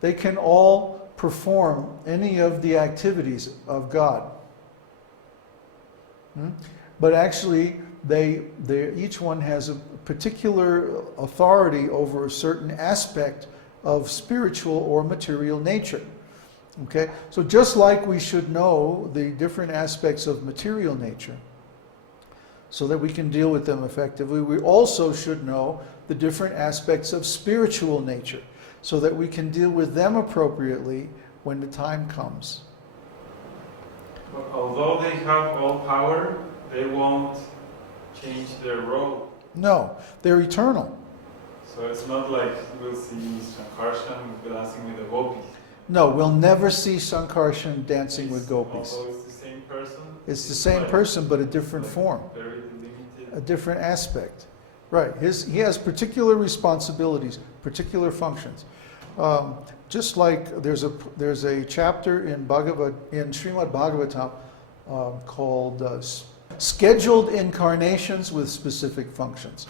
They can all perform any of the activities of God. But actually, each one has a particular authority over a certain aspect of spiritual or material nature. Okay? So just like we should know the different aspects of material nature so that we can deal with them effectively, we also should know the different aspects of spiritual nature so that we can deal with them appropriately when the time comes. But although they have all power, they won't change their role. No, they're eternal. So it's not like we'll see Sankarshan dancing with the gopis. No, we'll never see Sankarshan dancing with gopis. Although it's the same person? It's the same person, but a different form. Very limited. A different aspect. Right. He has particular responsibilities, particular functions. Just like there's a chapter in Srimad Bhagavatam called Scheduled Incarnations with Specific Functions.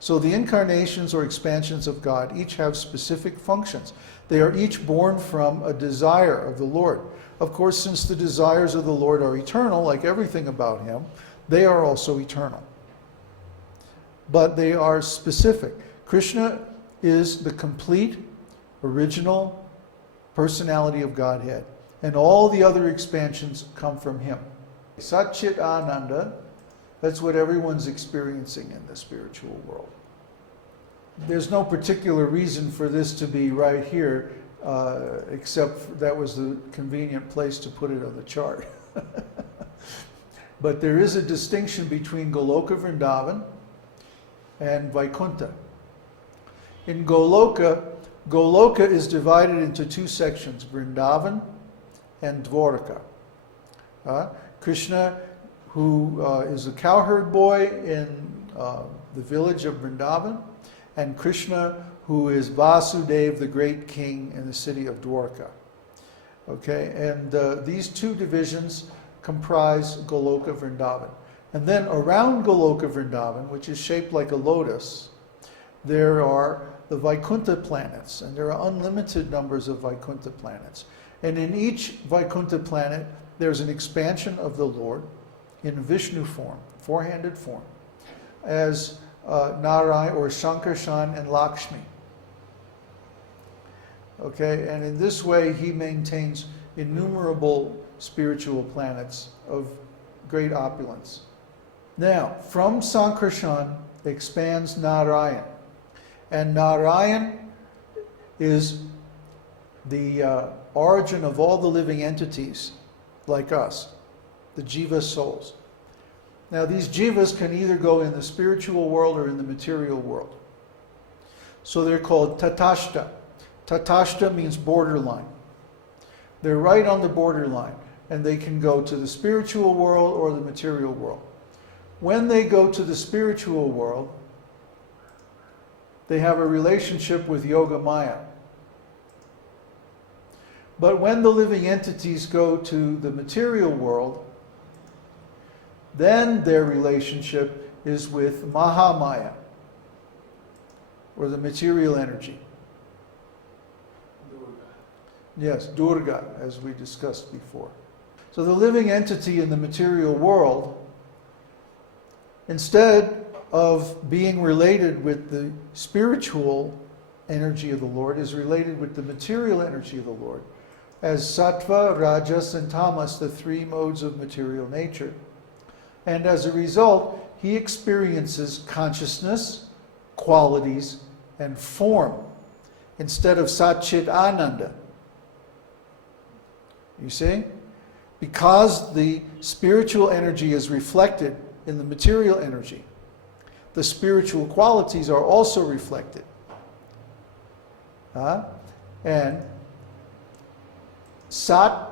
So the incarnations or expansions of God each have specific functions. They are each born from a desire of the Lord. Of course, since the desires of the Lord are eternal, like everything about Him, they are also eternal. But they are specific. Krishna is the complete, original personality of Godhead. And all the other expansions come from Him. Sat Chit Ananda, that's what everyone's experiencing in the spiritual world. There's no particular reason for this to be right here, except that was the convenient place to put it on the chart. But there is a distinction between Goloka Vrindavan and Vaikuntha. In Goloka is divided into two sections, Vrindavan and Dwarka. Krishna, who is a cowherd boy in the village of Vrindavan, and Krishna, who is Vasudeva, the great king in the city of Dwarka. Okay, and these two divisions comprise Goloka Vrindavan. And then around Goloka Vrindavan, which is shaped like a lotus, there are the Vaikuntha planets, and there are unlimited numbers of Vaikuntha planets. And in each Vaikuntha planet, there's an expansion of the Lord in Vishnu form, four-handed form, as Narayan or Shankarshan and Lakshmi. Okay, and in this way he maintains innumerable spiritual planets of great opulence. Now, from Sankarshan expands Narayan. And Narayan is the origin of all the living entities like us, the jiva souls. Now, these jivas can either go in the spiritual world or in the material world. So they're called tatashta. Tatashta means borderline. They're right on the borderline, and they can go to the spiritual world or the material world. When they go to the spiritual world, they have a relationship with Yoga Maya. But when the living entities go to the material world, then their relationship is with Mahamaya, or the material energy. Durga. Yes, Durga, as we discussed before. So the living entity in the material world, instead of being related with the spiritual energy of the Lord, is related with the material energy of the Lord, as Sattva, Rajas, and Tamas, the three modes of material nature. And as a result, he experiences consciousness, qualities, and form, instead of Sat Chit Ananda. You see? Because the spiritual energy is reflected in the material energy, the spiritual qualities are also reflected. And Sat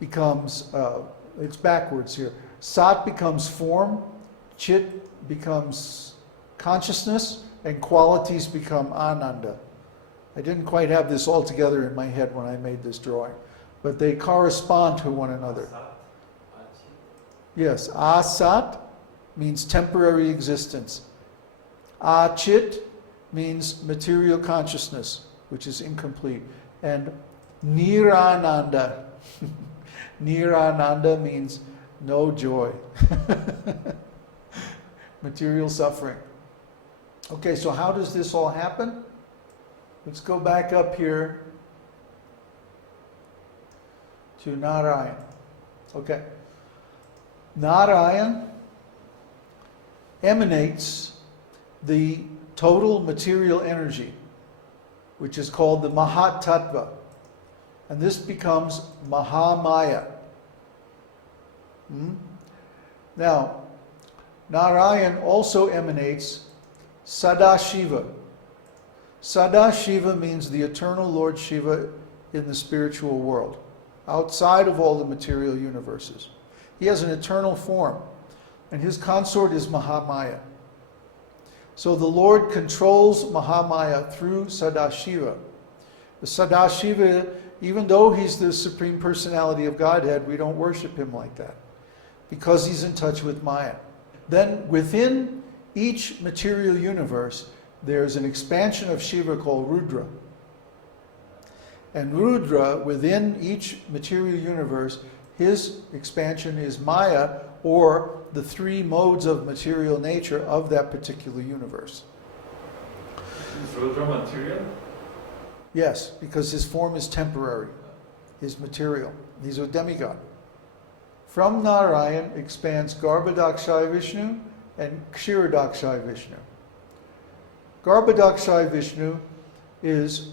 becomes, it's backwards here. Sat becomes form, Chit becomes consciousness, and qualities become Ananda. I didn't quite have this all together in my head when I made this drawing, but they correspond to one another. Yes, Asat means temporary existence. Achit means material consciousness, which is incomplete, and Nirananda. Nirananda means no joy. Material suffering. Okay, so how does this all happen? Let's go back up here to Narayan. Okay. Narayan emanates the total material energy, which is called the Mahat Tattva. And this becomes Mahamaya. Now, Narayan also emanates Sadashiva. Sadashiva means the eternal Lord Shiva in the spiritual world, outside of all the material universes. He has an eternal form, and his consort is Mahamaya. So the Lord controls Mahamaya through Sadashiva. The Sadashiva, even though he's the Supreme Personality of Godhead, we don't worship him like that, because he's in touch with Maya. Then within each material universe, there's an expansion of Shiva called Rudra. And Rudra, within each material universe, his expansion is Maya, or the three modes of material nature of that particular universe. Is Rudra material? Yes, because his form is temporary, his material. He's a demigod. From Narayan expands Garbhodakshaya Vishnu and Kshirodakshaya Vishnu. Garbhodakshaya Vishnu is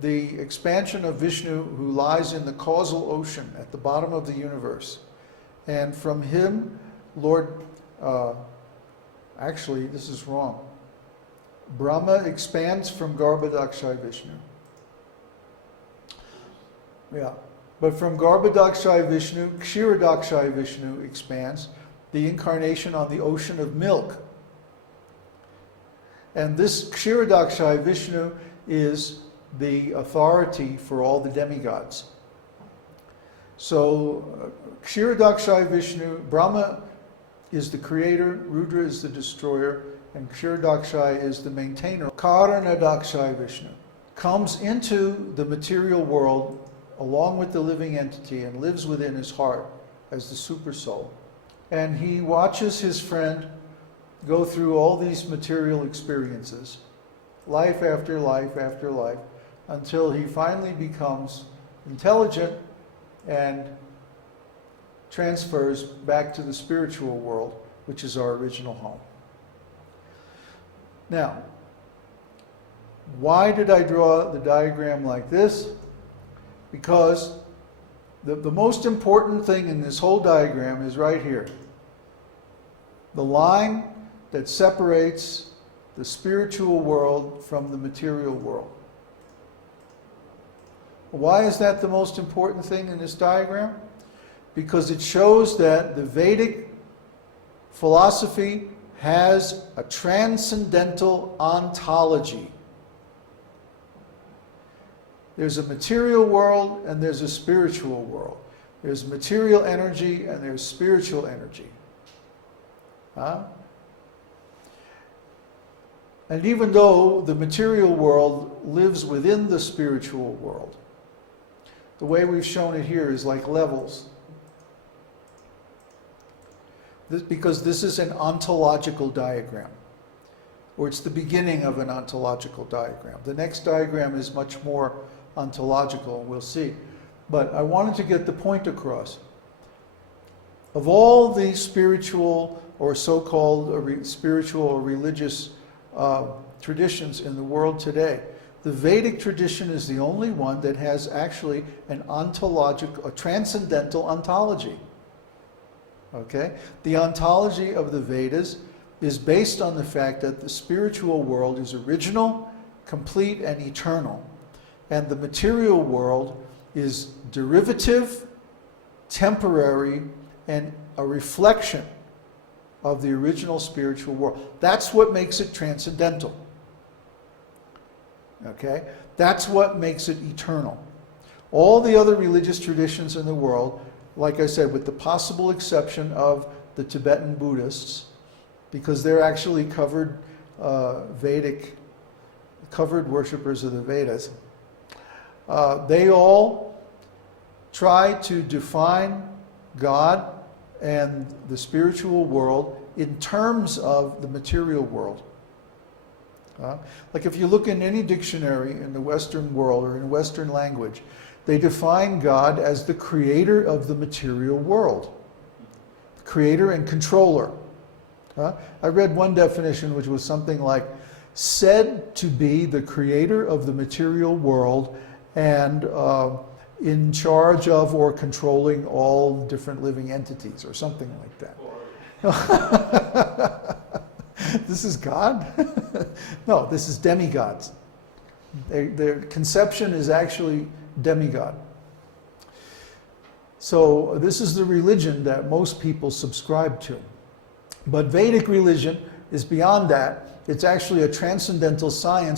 the expansion of Vishnu who lies in the causal ocean at the bottom of the universe. And from him, actually, this is wrong. Brahma expands from Garbhodakshaya Vishnu. Yeah. But from Garbhodakshaya Vishnu, Kshirodakshaya Vishnu expands, the incarnation on the ocean of milk. And this Kshirodakshaya Vishnu is the authority for all the demigods. So Kshirodakshaya Vishnu, Brahma is the creator, Rudra is the destroyer, and Kshirodakshaya is the maintainer. Karanadakshaya Vishnu comes into the material world along with the living entity and lives within his heart as the super soul. And he watches his friend go through all these material experiences, life after life after life, until he finally becomes intelligent and transfers back to the spiritual world, which is our original home. Now, why did I draw the diagram like this? Because the most important thing in this whole diagram is right here. The line that separates the spiritual world from the material world. Why is that the most important thing in this diagram? Because it shows that the Vedic philosophy has a transcendental ontology. There's a material world and there's a spiritual world. There's material energy and there's spiritual energy. And even though the material world lives within the spiritual world, the way we've shown it here is like levels. Because this is an ontological diagram, or it's the beginning of an ontological diagram. The next diagram is much more ontological, and we'll see. But I wanted to get the point across. Of all the spiritual or so-called spiritual or religious traditions in the world today, the Vedic tradition is the only one that has actually a transcendental ontology. Okay? The ontology of the Vedas is based on the fact that the spiritual world is original, complete, and eternal. And the material world is derivative, temporary, and a reflection of the original spiritual world. That's what makes it transcendental. Okay? That's what makes it eternal. All the other religious traditions in the world, like I said, with the possible exception of the Tibetan Buddhists, because they're actually covered worshippers of the Vedas, They all try to define God and the spiritual world in terms of the material world. Like if you look in any dictionary in the Western world or in Western language, they define God as the creator of the material world. Creator and controller. I read one definition which was something like, said to be the creator of the material world and in charge of or controlling all different living entities, or something like that. This is God? No, this is demigods. Their conception is actually demigod. So this is the religion that most people subscribe to. But Vedic religion is beyond that. It's actually a transcendental science